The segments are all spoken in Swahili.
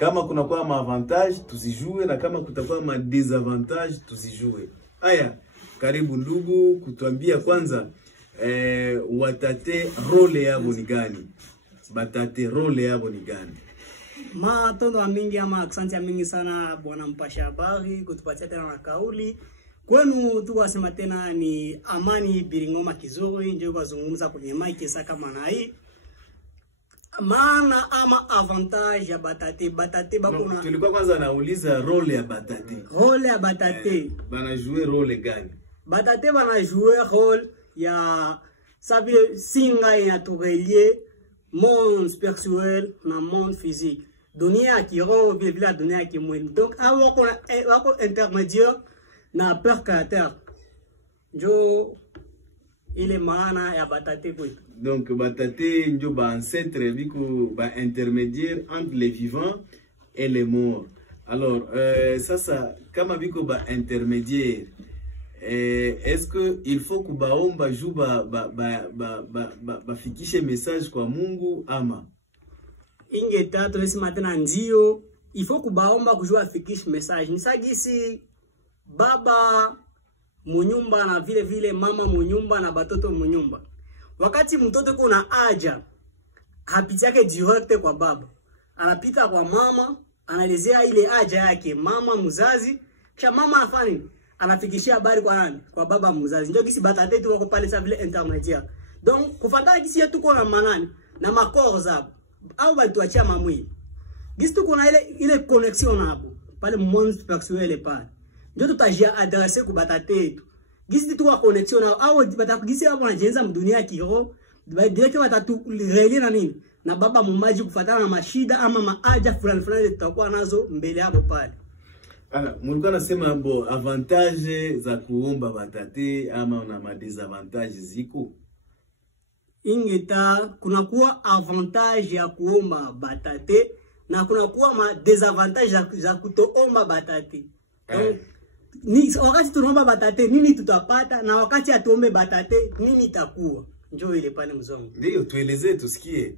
Kama kuna kwa ma avantage tuzijue na kama kutakuwa ma desavantage tuzijue. Aya, karibu ndugu kutuambia kwanza watate role yabo ni gani? Batate role yabo ni gani? Matondo mingi ama aksanti ya mingi sana bwana mpasha habari kutupatia tena na kauli. Kwenu tu wasema tena ni Amani Biringoma Kizuri ndio kuzungumza kwenye mic sasa kama na hii. Maana ama avantage ya batate bakuna. Tulikuwa kwanza nauliza role ya batate. Role ya batate. Bana jouer role gani? Batate bana jouer role ya savile singa ya turelie monde spirituel na monde physique. Dunia ya kiroho vile vile dunia ya kimwili. Donc wako intermédiaire na père créateur. Njo ile maana ya batate kwetu. Donc batate njo ba ancêtre biko ba intermédiaire entre les vivants et les morts. Alors sasa kama biko ba intermédiaire est-ce que il faut kubaomba juu bafikishe message kwa Mungu ama ingeta tulesema tena ndio il faut kubaomba kujua afikishe message. Nisagisi baba munyumba na vile vile mama munyumba na batoto munyumba. Wakati mtoto kuna haja hapiti yake direct kwa baba, anapita kwa mama, anaelezea ile haja yake mama mzazi, kisha mama afanye anafikishia habari kwa nani? Kwa baba mzazi. Ndio kisi batate tu wako pale sa vile intermédiaire. Donc kufuatana kisi yetu kuna manani na makoro zabo au balituachia mamwili. Kisi tu kuna ile connexion hapo pale monde spirituel pale. Ndio tutajia adresser ku batate tu. Gisi tu wa connexion au batakugisi hapo na jenza mdunia kiroho, direct watatu relie na nini? Na baba mumaji kufuatana na mashida ama maaja fulani tutakuwa nazo mbele hapo pale. Ala, mulikuwa nasema bo avantage za kuomba batate ama na ma desavantage ziko? Ingeta kuna kuwa avantage ya kuomba batate na kuna kuwa ma desavantage za kutoomba batate. Ni wakati tunaomba batate nini tutapata na wakati atuombe batate nini itakuwa? Njoo ile pale mzongo. Ndio tuelezee tusikie.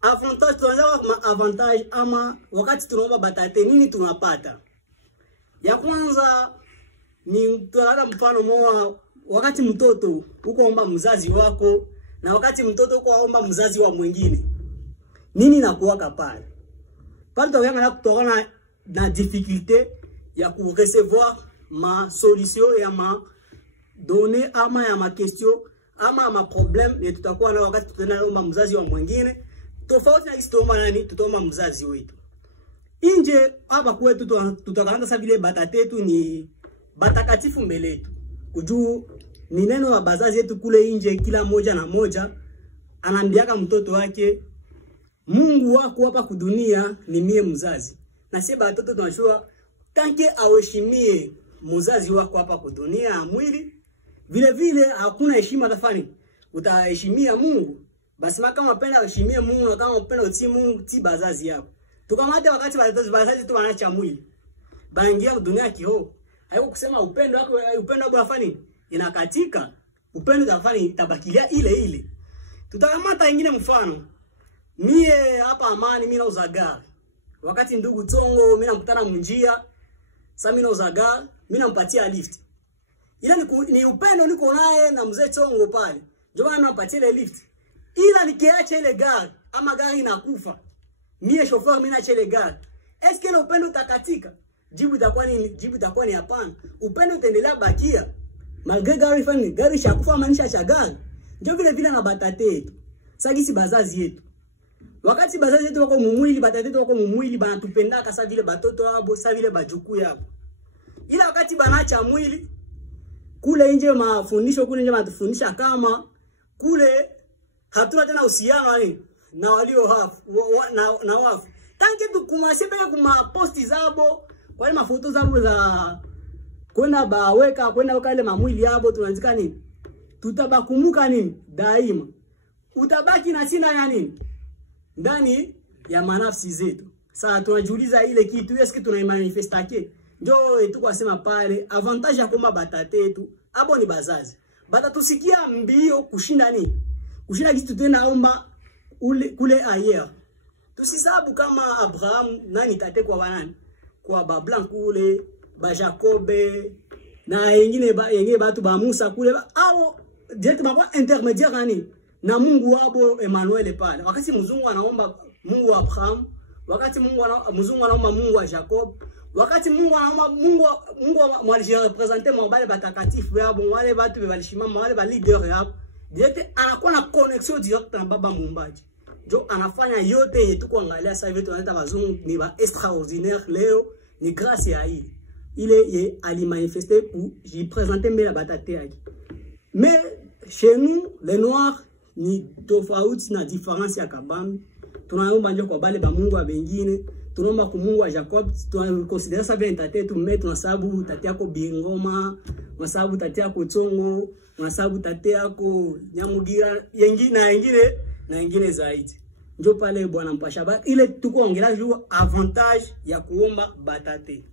Avantage tuanza kwa avantage ama wakati tunaomba batate nini tunapata? Ya kwanza ni tunaona mfano mmoja wakati mtoto uko omba mzazi wako na wakati mtoto uko omba mzazi wa mwingine. Nini nakuwaka pale? Pale tunaangalia kutokana na difficulté ya ku recevoir ma solution ya ma donner ama ya ma question ama ma problème et tutakuwa na wakati tunaomba mzazi wa mwingine tofauti na kisi tuomba nani tutaomba mzazi wetu. Inje hapa kwetu tutakaanza sasa vile batate tu ni batakatifu mbele yetu. Kujuu ni neno la bazazi yetu kule inje kila moja na moja anaambiaka mtoto wake Mungu wako hapa kudunia ni mie mzazi. Na sisi batoto tunashua tanke aweshimie mzazi wako hapa kudunia mwili vile vile hakuna heshima tafani utaheshimia Mungu. Basi kama unapenda heshimie Mungu na kama unapenda utii Mungu ti bazazi yako. Tukamate wakati bazazi tu wanaacha mwili. Baingia dunia kiroho. Haiko kusema upendo wako afani inakatika. Upendo utafani itabakilia ile ile. Tutakamata ingine mfano. Mie hapa Amani mimi nauza gari. Wakati ndugu Tongo mimi namkutana munjia, sasa mimi nauza gari, mimi nampatia lift. Ila ni upendo niko naye na mzee Tongo pale. Ndio maana nampatia ile lift. Ila nikiacha ile gari ama gari inakufa. Mie chauffeur mimi naacha ile gari. Est-ce que upendo utakatika? Jibu itakuwa ni hapana. Upendo utaendelea bakia. Malgré gari shakufa maanisha cha gari. Ndio vile vile na batate yetu. Sagisi bazazi yetu. Wakati bazazi yetu wako mumwili, batate yetu wako mumwili, banatupendaka sasa vile batoto wabo, sasa vile bajukuu yabo. Ila wakati banaacha mwili, kule nje mafundisho kule nje matufundisha kama kule hatuna tena uhusiano na walio hafu na wafu. Tanke tukumasepeka kuma posti zabo, kwa ile mafoto zabo za kwenda baweka kwenda ile mamwili yabo tunaandika nini? Tutabakumbuka nini? Daima. Utabaki na sina ya nini? Ndani ya manafsi zetu. Sasa tunajiuliza ile kitu eske tunaimanifestake. Njoo tukasema pale avantage ya kuomba batate yetu abo ni bazazi. Batatusikia mbio kushinda nini? Kushinda kitu tena omba kule ayer. Tusisabu kama Abraham nani tate kwa banani? Kwa ba Blanc kule, ba Jacobe na yengine batu ba Musa kule au directement kwa intermédiaire nani? Na Mungu wabo Emmanuel pale. Wakati mzungu anaomba Mungu wa Abraham, wakati mzungu anaomba Mungu wa Jacob, wakati Mungu anaomba Mungu mwalije representer mwabale batakatifu yabo, wale batu balishimama, wale ba leader yabo. Direct anakuwa na connexion direct na baba Muumbaji. Jo anafanya yote yetu kuangalia sasa hivi tunaita bazungu ni ba extraordinaire leo ni grâce à il. Il est ali manifester pour j'y présenter mais la batate yake. Mais chez nous les noirs ni tofauti na difference ya kabambi. Tunaomba njo kwa bale ba Mungu wa bengine, tunaomba kwa Mungu wa Jacob, tunaconsidère ça bien tate tu mais tunasabu tate yako Bingoma, tunasabu tate yako Tsongo, tunasabu tate yako Nyamugira, yengine zaidi. Njo pale bwana Mpashaba ile tuko ongelea juu avantage ya kuomba batate.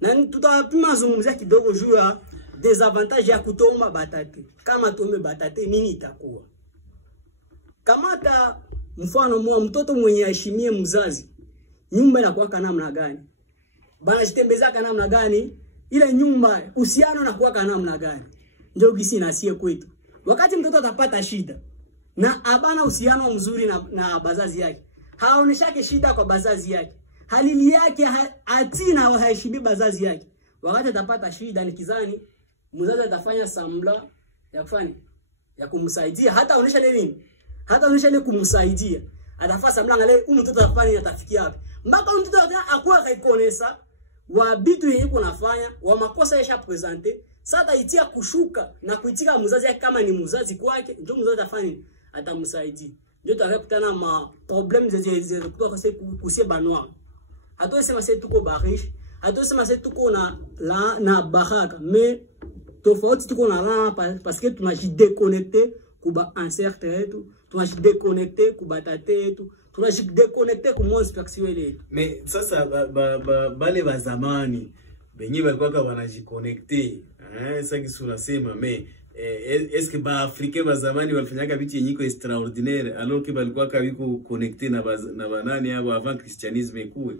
Na tutapima zungumzia kidogo juu ya desavantage ya kutomba batate. Kama tuombe batate nini itakuwa? Kamata mfano mwa mtoto mwenye heshimie mzazi. Nyumba inakuwa namna gani? Bana jitembeza namna gani? Ile nyumba uhusiano unakuwa namna gani? Ndio gisi nasie kwetu. Wakati mtoto atapata shida na abana uhusiano mzuri na bazazi yake, haoneshake shida kwa bazazi yake, halili yake atina wa heshimi bazazi yake, wakati atapata shida ni kizani mzazi atafanya sambla ya kufanya ya kumsaidia, hata onesha nini, hata onesha ile kumsaidia, atafanya sambla ngale mtoto atafanya atafikia wapi, mpaka mtoto akuwa reconnaître wa bitu yenye kunafanya wa makosa yesha presenter. Sasa itia kushuka na kuitika mzazi yake kama ni mzazi kwake, ndio mzazi atafanya atamsaidia. Ndio tutakutana ma problem zeze kutoka sasa kusie banwa. Hata sema sasa tuko barish, hata sema sasa tuko na baraka, mais tofauti tuko na la parce que tunajidéconnecter kuba ancêtre yetu, tunajidéconnecter kuba tate yetu, tunajidéconnecter ku monde spirituel yetu. Mais sasa bale ba zamani benye balikuwa wanajiconnecter. Sasa kisu unasema mais est-ce que ba africain ba zamani walifanyaka vitu yenyiko extraordinaire alors que balikuwa kabiko connecter na banani hapo avant christianisme ikuwe?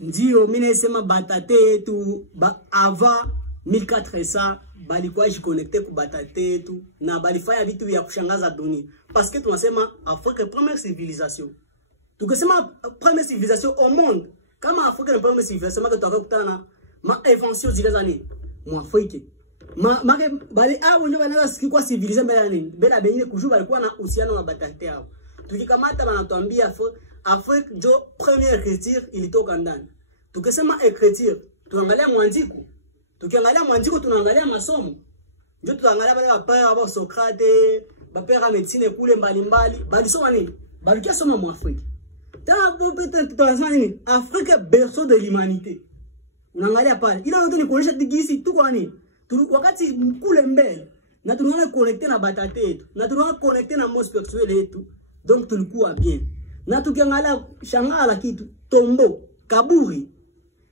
Ndio mimi nasema batate yetu ba avant 1400 balikuwa jiconnecter ku batate yetu na balifanya vitu vya kushangaza dunia, parce que tunasema Afrique première civilisation. Tukisema première civilisation au monde, kama Afrique ni première civilisation, maka tutakutana ma invention zile za nini mu Afrique. Make bali abo ndio banaanza sikikuwa civilisation mbele nini mbele bengine kujua balikuwa na uhusiano na batate yao. Tukikamata banatuambia Afrique ndio première écriture ilitoka ndani. Tukisema écriture tuangalia mwandiko, tukiangalia mwandiko tunaangalia masomo, ndio tuangalia wale wapaya wa Socrate, bapera medicine kule mbalimbali, balisoma nini, balikia soma mu Afrique. Tena tutasema nini, Afrique berceau de l'humanité. Unaangalia pale ila yote ni kuonesha digisi tuko nini wakati kule mbele, na tunaona connecter na batate yetu, na tunaona connecter na monde spirituel yetu, donc tulikuwa bien. Na tukiangalia shangala kitu tombo kaburi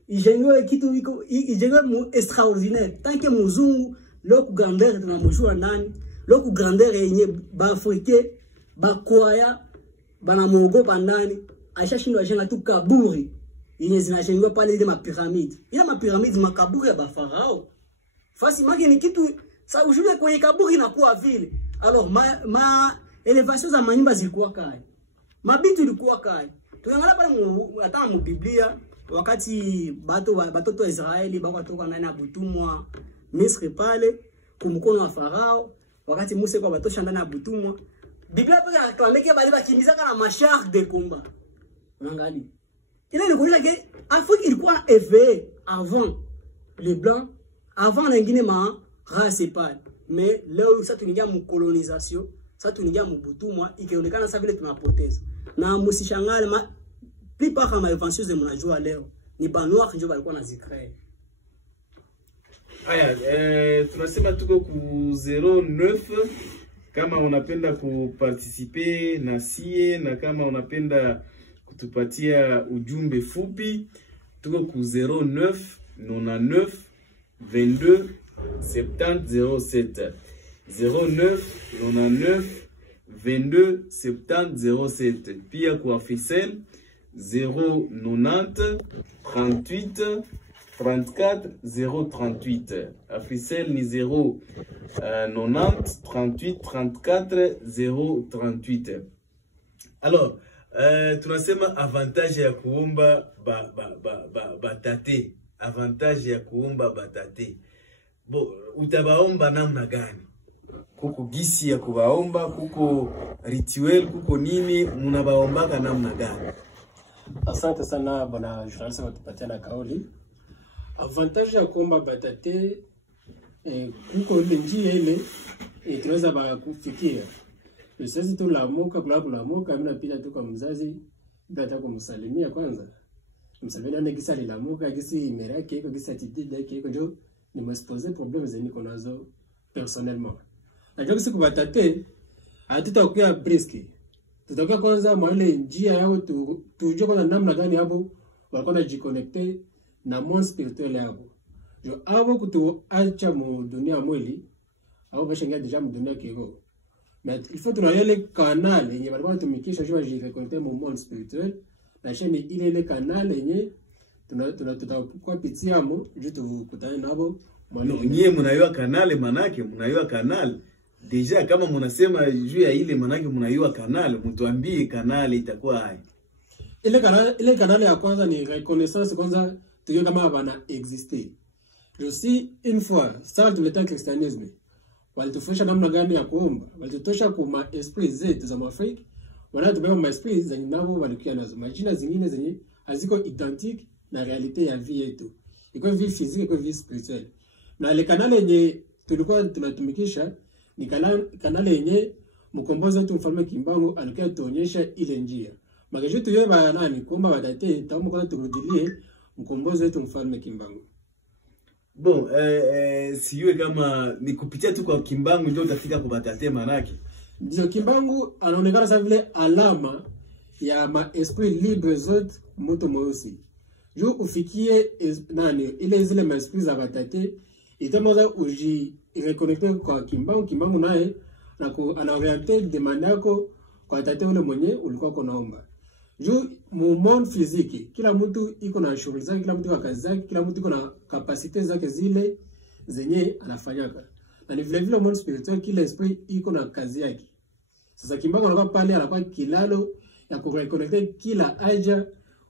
ijengo kitu iko ijengo mu extraordinaire, tant que muzungu loku grandeur tunamjua ndani, loku grandeur yenye ba africain ba kwaya bana muogopa ndani, ashashindwa jenga tu kaburi yenye zinajengwa pale ile mapiramide, ile mapiramide makaburi ya ba farao. Fasi maki ni kitu sa ujue kwenye kaburi inakuwa vile. Alors ma elevation za manyumba zilikuwa kai, mabitu ilikuwa kai. Tukiangalia pale hata mu Biblia, wakati batoto wa Israeli bako toka ndani ya butumwa Misri pale kumkono wa Farao, wakati Musa kwa batosha ndani ya butumwa, Biblia pia inaklambeka bali bakimiza kana machar de combat. Unaangalia ile ni kuonyesha ke Afrique ilikuwa éveillée avant les blancs, avant l'engine ma race pale, mais leo sasa tuningia mu colonisation, sasa tuningia mu butumwa, ikionekana sasa vile tunapoteza. Na msishangale ma plupart ya inventions de mnajua leo ni banoir ndio walikuwa nazicree. Haya, tunasema tuko ku 09 kama unapenda kuparticiper na sie, na kama unapenda kutupatia ujumbe fupi, tuko ku 09 99 22 70 07 09 99 22 70 07. Pia kwa officiel 090 38 34 038. Africell ni 090 38 34 038. Alors, tunasema avantage ya kuomba batate. Avantage ya kuomba batate. Bo, utabaomba namna gani? Kuko gisi ya kubaomba, kuko rituel, kuko nini, munabaombaka namna gani? Asante sana bwana journalist kwa kutupatia na kauli. Avantage ya kuomba batate kuko ile njia ile tunaweza kufikia. Sisi tu lamuka kulamuka mimi napita tu kwa mzazi bila hata kumsalimia kwanza. Msalimia na gisa lilamuka gisi imerake iko gisa attitude yake iko ndio ni m'exposer problèmes zeniko nazo personnellement. Najua kisi kubatate hatutakuwa briski. Tutakuwa kwanza mwale njia yao tujue kwanza namna gani hapo walikuwa wanajiconnecter na monde spirituel yao. Jo hapo kutuacha mu dunia mwili au bashangia deja mu dunia kiroho. Mais il faut tunaona ile canal yenye walikuwa tumikisha jua jireconnecter mu monde spirituel na sheni ile canal yenye tutakuwa pitia mu juu tukutane nabo. No, nyie mnayua kanale manake mnayua kanale. Deja kama mnasema juu ya ile manake mnayua kanale, mtuambie kanale itakuwa hai. Ile kanale ya kwanza ni reconnaissance kwanza tujue kama wana exister. Je si une fois ça tuleta christianisme. Walitufundisha namna gani ya kuomba. Walitutosha kwa esprit zetu za Afrika. Wanatubeba ma esprit zenye nao walikuwa nazo. Majina zingine zenye haziko identique na realite ya vie yetu. Iko vie physique, iko vie spirituelle. Na ile kanale yenye tulikuwa tunatumikisha ni kanale yenye mkombozi wetu Mfalme Kimbangu alikuwa tuonyesha ile njia. Magesho tuyo ba nani kuomba batate tamu kwa turudilie mkombozi wetu Mfalme Kimbangu. Bon, siwe kama ni kupitia tu kwa Kimbangu ndio utafika kwa batate manake. Ndio Kimbangu anaonekana sasa vile alama ya ma esprit libre zote moto mweusi. Juu ufikie nani ile zile ma esprit za batate itamoza uji reconnecter kwa Kimbangu naye na anaorienter demande yako kwa tate ule mwenye ulikuwa kunaomba. Juu mu monde physique kila mtu iko na shughuli zake, kila mtu kwa kazi zake, kila mtu iko na capacité zake zile zenye anafanyaka. Na ni vile vile monde spirituel kila esprit iko na kazi yake. Sasa Kimbangu anakuwa pale anakuwa kilalo ya kureconnecter kila haja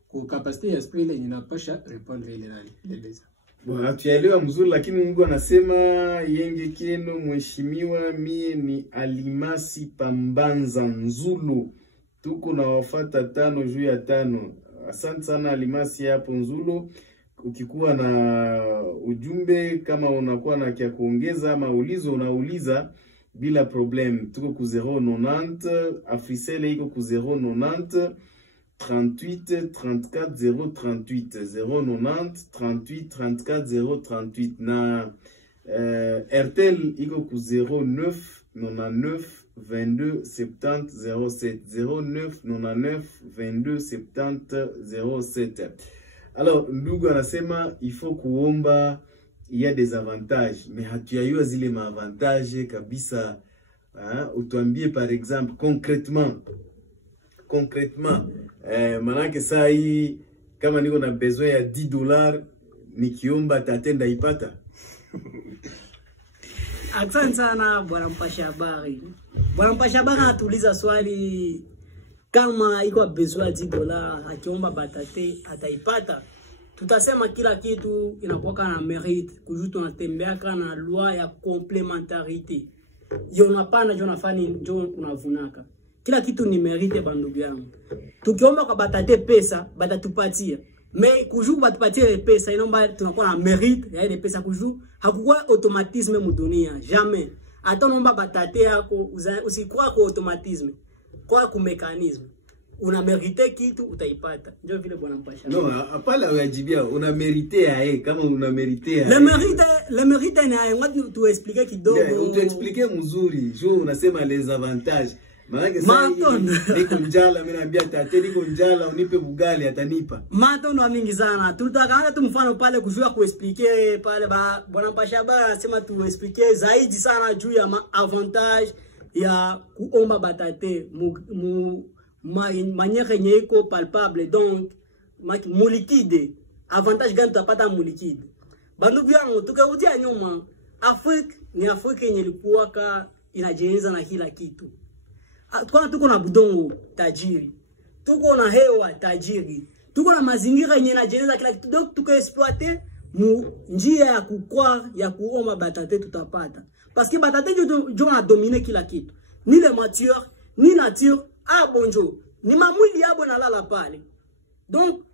kwa capacité ya esprit ile inapasha répondre ile nani lebeza. Bwana tuelewa mzuri, lakini Mungu anasema yenge keno mheshimiwa, mie ni Alimasi Pambanza Nzulu. Tuko na wafata 5 juu ya 5. Asante sana Alimasi hapo Nzulu. Ukikuwa na ujumbe kama unakuwa na kia kuongeza ama ulizo unauliza bila problem. Tuko ku 090, Africell iko ku 090 38 34 038 090 38 34 038 na RTL iko ku 09 99 22 70 07 09 99 22 70 07. Alors ndugu anasema il faut kuomba, il y a des avantages mais hatuyajua zile maavantage kabisa. Utuambie par exemple concrètement manake saa hii kama niko na besoin ya $10 nikiomba tatenda ipata. Asante sana bwana mpasha habari. Bwana mpasha habari anatuuliza swali kama iko besoin ya $10 akiomba batate ataipata. Tutasema kila kitu inakuwa na mérite, kujua tunatembea kana loi ya complémentarité. Yonapana jonafani njo unavunaka. Kila kitu ni mérite bandugu yangu. Tukiomba kwa batate pesa, batatupatia. Mais kujua batupatie pesa inomba tunakuwa na mérite ya ile pesa kujua. Hakukuwa automatisme mu dunia, jamais. Hata nomba batate yako usikwa kwa automatisme, kwa ku mécanisme. Una mérite kitu utaipata. Ndio vile bwana mpasha. No, hapana uyajibia una mérite ya kama una mérite ya. Le mérite ni ngati tu expliquer kidogo. Yeah, tu expliquer mzuri. Jo unasema les avantages. Maana sasa niko njala, mimi naambia tate niko njala unipe bugali atanipa. Matondo mingi sana. Tutakaanza tu mfano pale kujua kuexpliquer pale bwana mpasha baba anasema tu expliquer zaidi sana juu ya avantage ya kuomba batate manière yenye iko palpable. Donc mu liquide avantage gani tutapata mu liquide? Bandugu yangu tukaudia nyuma, Afrika ni Afrika yenye ilikuwa inajeneza na kila kitu. Tuko na budongo tajiri, tuko na hewa tajiri, tuko na mazingira yenye inajeneza kila kitu. Donc tuko exploiter mu njia ya kukwa ya kuoma batate tutapata. Parce que batate jo a dominer kila kitu. Ni le mature, ni nature, bonjo. Ni mamwili yabo na lala pale. Donc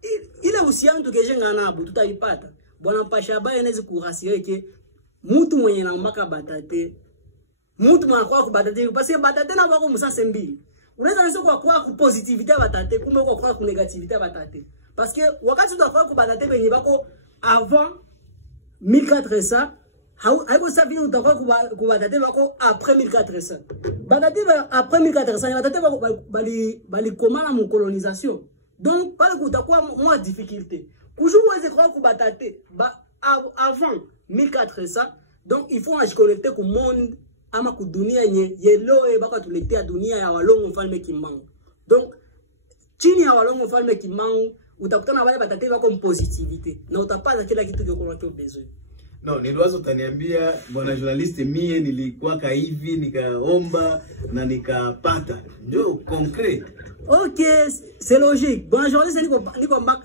ile usiano tukejenga nabo tutaipata. Bwana Mpasha Habari anaweza kurasire ke mtu mwenye na maka batate, mtu mwenye kwa batate, parce que batate na wako musase mbili. Unaweza nso kwa positivité batate, kumbe kwa négativité batate. Parce que wakati tutakuwa ku batate benye bako avant 1400, haiko sa vile utakuwa ku batate bako après 1400. Batate après 1400 batate bali komala mu colonisation. Donc pale kutakuwa moins difficulté. Toujours uweze kwa ku batate avant 1400. Donc il faut ajiconnecter ku monde ama ku dunia yenye yeloe baka tuletea dunia ya walongo mfalme Kimbangu. Donc chini ya walongo mfalme Kimbangu utakutana wale batate wako positivité na utapata kila kitu kiko kwa besoin. No, niliwazo utaniambia bwana journaliste, mie nilikuwa hivi nikaomba na nikapata. Ndio concret. OK, c'est logique. Bwana journaliste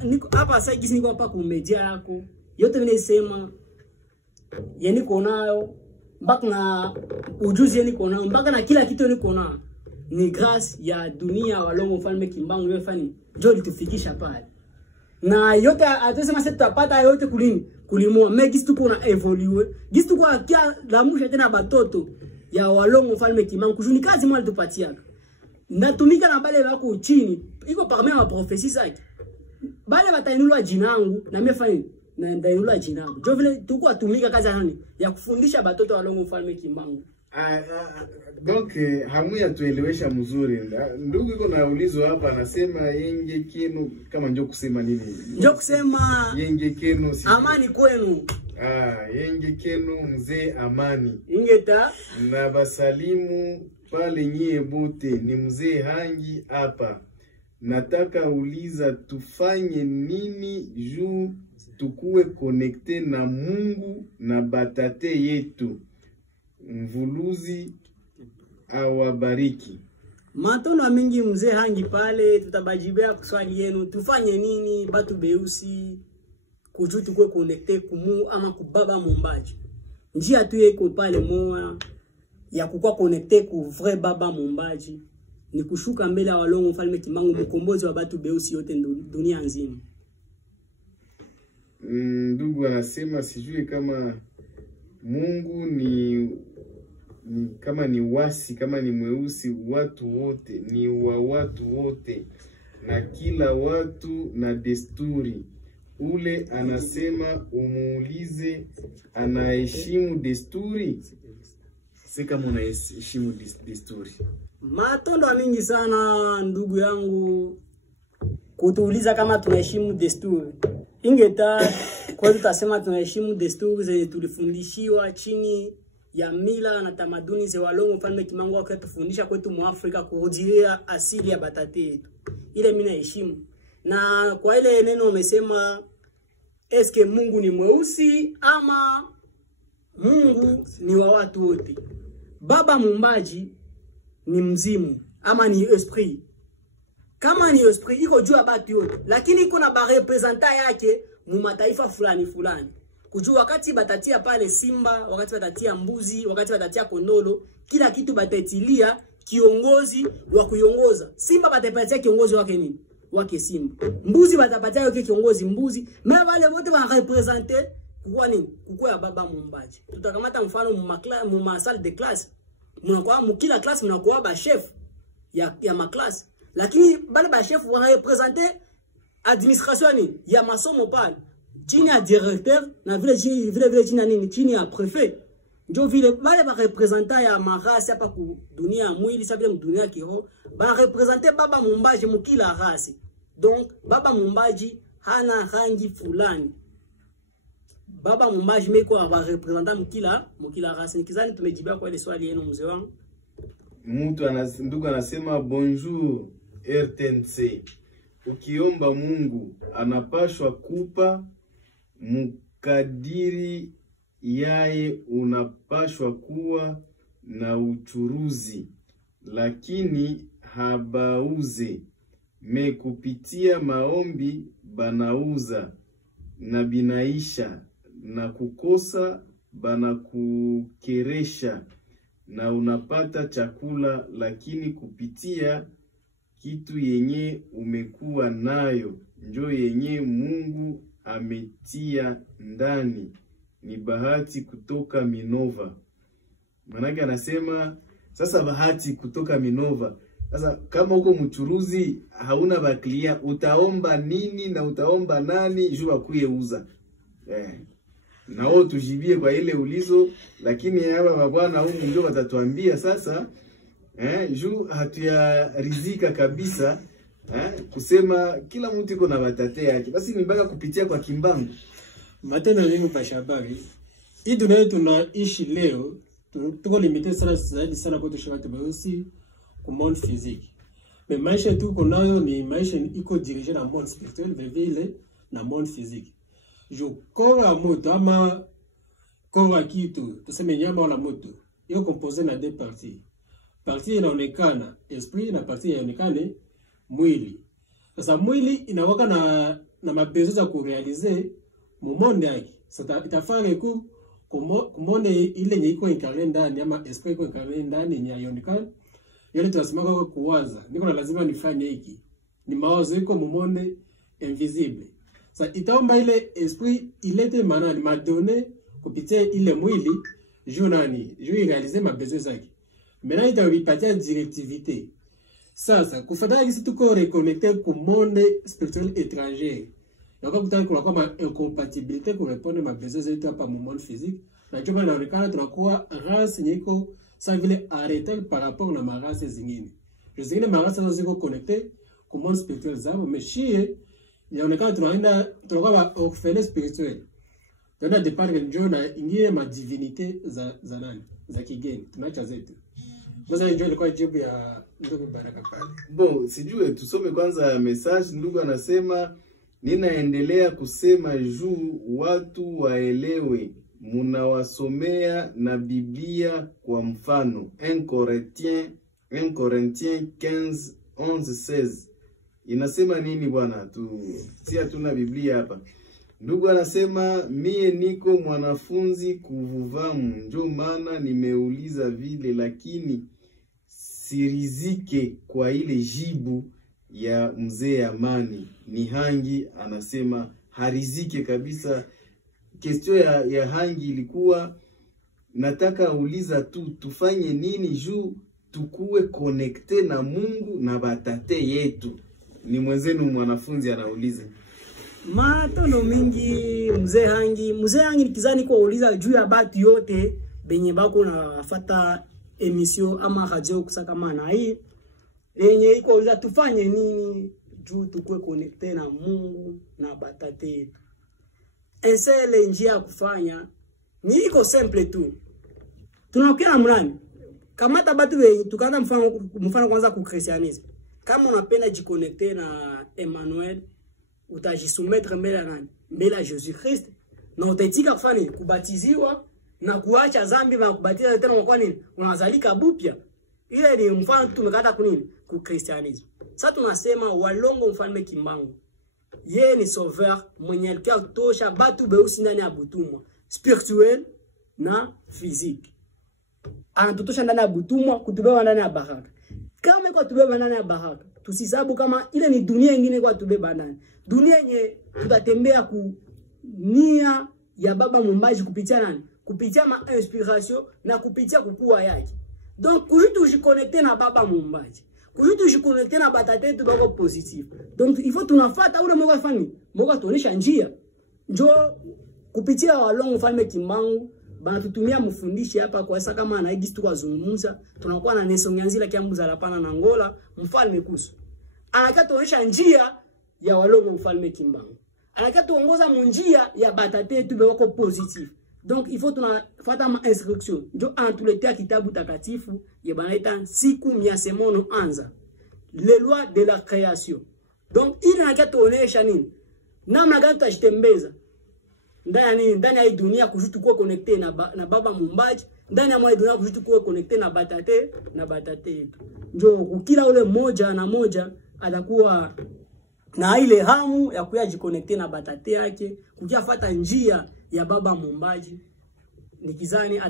niko hapa sasa hivi niko hapa ku media yako. Yote nimesema yani konayo mpaka na ujuzi niko nao mpaka na kila kitu niko nao. Ni grâce ya dunia walongo mfalme Kimbangu yefani ndio litufikisha pale. Na yote atasema sasa tutapata yote kulimo mais gisi tuko na evolue. Gisi tuko akia la musha tena batoto ya walongo mfalme Kimbangu kujuni kazi mwa tupatia. Natumika na bale wako chini. Iko parmi ma prophétie zake. Bale batainulwa jinangu na mefanya na ndainulwa jinangu. Jo vile tuko atumika kazi nani ya kufundisha batoto walongo mfalme Kimbangu. Donc hamuya tuelewesha mzuri. Ndugu iko na ulizo hapa anasema yenge kenu kama njoo kusema nini? Njoo kusema yenge kenu amani kwenu. Yenge kenu mzee amani. Ingeta na basalimu pale nyie bote ni mzee Hangi hapa. Nataka uliza tufanye nini juu tukuwe connecte na Mungu na batate yetu. Mvuluzi awabariki. Matono mingi mzee Hangi pale tutabajibia kuswali yenu. Tufanye nini batu beusi kujuu tukuwe connecte kumu ama kubaba Mumbaji. Njia tu yeko pale moya ya kukua connecte ku vrai baba Mumbaji ni kushuka mbele ya walongo mfalme Kimbangu mkombozi wa batu beusi yote dunia nzima. Ndugu anasema sijui kama Mungu ni kama ni wasi, kama ni mweusi, watu wote ni wa watu wote na kila watu na desturi. Ule anasema umuulize anaheshimu desturi. Si kama unaheshimu desturi. Matondo mingi sana ndugu yangu kutuuliza kama tunaheshimu desturi. Ingeta kwa tutasema tunaheshimu desturi zenye tulifundishiwa chini ya mila na tamaduni za walongo mfalme Kimbangu wakatufundisha kwetu mu Afrika kurudia asili ya batate yetu. Ile mimi naheshimu. Na kwa ile neno umesema eske Mungu ni mweusi ama Mungu ni wa watu wote. Baba Mumbaji ni mzimu ama ni esprit. Kama ni esprit iko juu ya batu yote, lakini iko na ba representa yake mu mataifa fulani fulani. Kujua wakati batatia pale simba, wakati batatia mbuzi, wakati batatia kondolo, kila kitu batatilia kiongozi wa kuiongoza. Simba batapatia kiongozi wake nini? Wake simba. Mbuzi batapatia yake kiongozi mbuzi. Mais wale wote wa representer kwa nini? Kukua ya baba Mumbaji. Tutakamata mfano mu ma salle de classe. Mnakuwa mu kila classe mnakuwa ba chef ya ma classe. Lakini bale ba chef wa representer administration ni ya masomo pale. Chini ya directeur na vile chini nini chini ya prefet. Ndio vile bale ba representer ya marasi hapa ku dunia ya mwili sa vile dunia kiroho ba representer baba Mumbaji mu kila rasi. Donc baba Mumbaji hana rangi fulani. Baba Mumbaji meko ba representer mu kila rasi. Nikizani tumejibia kwa ile swali yenu mzee wangu. Ndugu anasema bonjour RTNC. Ukiomba Mungu anapashwa kupa mukadiri yaye, unapashwa kuwa na uchuruzi, lakini habauze me kupitia maombi banauza na binaisha, na kukosa banakukeresha na unapata chakula, lakini kupitia kitu yenye umekuwa nayo njo yenye Mungu ametia ndani. Ni Bahati kutoka Minova. Manake anasema sasa Bahati kutoka Minova. Sasa kama uko mchuruzi hauna baklia, utaomba nini na utaomba nani juu akuye uza? Nao tujibie kwa ile ulizo, lakini hapa mabwana huko ndio watatuambia sasa juu hatuyaridhika kabisa kusema kila mtu iko na batate yake. Basi ni mpaka kupitia kwa Kimbangu. Matendo yangu pasha habari. Hii dunia tunaishi leo tuko limite sana zaidi sana kwa tushirati beusi ku monde physique. Mais maisha tuko nayo ni maisha iko dirigé na monde spirituel vile na monde physique. Jo kora moto ama kora kitu tuseme nyama wala moto iko composé na deux parties. Partie inaonekana esprit na partie inaonekane mwili. Sasa mwili inawaka na mabezo za kurealize mumonde yake. Sasa itafare kumonde ile yenye iko incarné ndani ama esprit iko incarné ndani yenye haionekana. Yale tunasema kwa kuwaza. Niko na lazima nifanye hiki. Ni mawazo iko mumonde invisible. Sasa itaomba ile esprit ilete manani madone kupitia ile mwili juu nani? Juu irealize mabezo zake. Maintenant itawipatia directivité. Sasa kufatana kisi tuko reconnecté ku monde spirituel étranger. Yako kutana kuna kama incompatibilité ku répondre ma besoin zetu hapa mu monde physique. Na choma inaonekana tunakuwa race nyiko sa vile arrêter par rapport na race zingine. Zingine race zote ziko connecté ku monde spirituel zao, mais shie inaonekana tunakuwa orphelin spirituel. Tuna départ njo na ingine ma divinité za nani? Za kigeni. Tunacha zetu. Sasa ndio ilikuwa jibu ya ndugu Baraka pale. Bon, sijue tusome kwanza message. Ndugu anasema ninaendelea kusema juu watu waelewe, munawasomea na Biblia kwa mfano 1 Corinthiens 15:11-16. Inasema nini bwana? Si hatuna Biblia hapa. Ndugu anasema mie niko mwanafunzi kuvuvamu, ndio maana nimeuliza vile, lakini sirizike kwa ile jibu ya mzee Amani. Ni Hangi anasema harizike kabisa. Kestio ya Hangi ilikuwa nataka uliza tu tufanye nini juu tukuwe connecte na Mungu na batate yetu. Ni mwenzenu mwanafunzi anauliza. Matono mingi mzee Hangi nikizani kwa uliza juu ya batu yote benye bako na fata emission ama radio kusaka mana hii yenye iko uliza tufanye nini juu tukue connecte na Mungu na batate yetu. Ensele njia ya kufanya ni iko simple tu. Tunakuwa mlani kamata batu wenye tukaanza mfano kwanza ku Christianisme. Kama unapenda jiconnecter na Emmanuel, utajisoumettre mbele ya nani? Mbele ya Jésus Christ. Na utaitika kufanya kubatiziwa na kuacha zambi na kubatiza tena kwa nini? Unazalika bupya. Ile ni mfano tumekata kunini? Ku Christianisme. Sasa tunasema Walongo Mfalme Kimbangu. Yeye ni sauveur mwenye alikuwa kutosha batu beusi ndani ya butumwa, spirituel na physique. Anatutosha ndani ya butumwa kutubeba ndani ya baraka. Kama kwa tubeba ndani ya baraka, tusisabu kama ile ni dunia nyingine kwa tubeba ndani. Dunia yenye tutatembea ku nia ya baba Mumbaji kupitia nani? Kupitia ma inspiration na kupitia kukua yake. Donc kujitu jiconnecter na baba Mumbaji. Kujitu jiconnecter na batate tu bako positif. Donc il faut tunafuata ule mwa fani. Mwa tuonesha njia. Njoo kupitia Walongo Mfalme Kimbangu bana tutumia mfundishi hapa kwa sasa kama anaigi tu kuzungumza. Tunakuwa na Nelson Nyanzila kiambuza lapana na Angola Mfalme Kusu. Anakatuonesha njia ya Walongo Mfalme Kimbangu. Anakatuongoza munjia ya batate tu bako positif. Donc il faut tunafuata ma instruction. Ndio anatuletea kitabu takatifu ya banaita siku 100 anza. les lois de la création. Donc ile inatuonyesha nini? Namna gani tutashitembeza ndani ya dunia kujutu kuwa connecte na baba Muumbaji, ndani ya dunia kujutu kuwa connecte na batate yetu. Ndio kila ule moja na moja atakuwa na ile hamu ya kuja jiconnecte na batate yake, kujafuata njia ya baba Muumbaji. Nikizani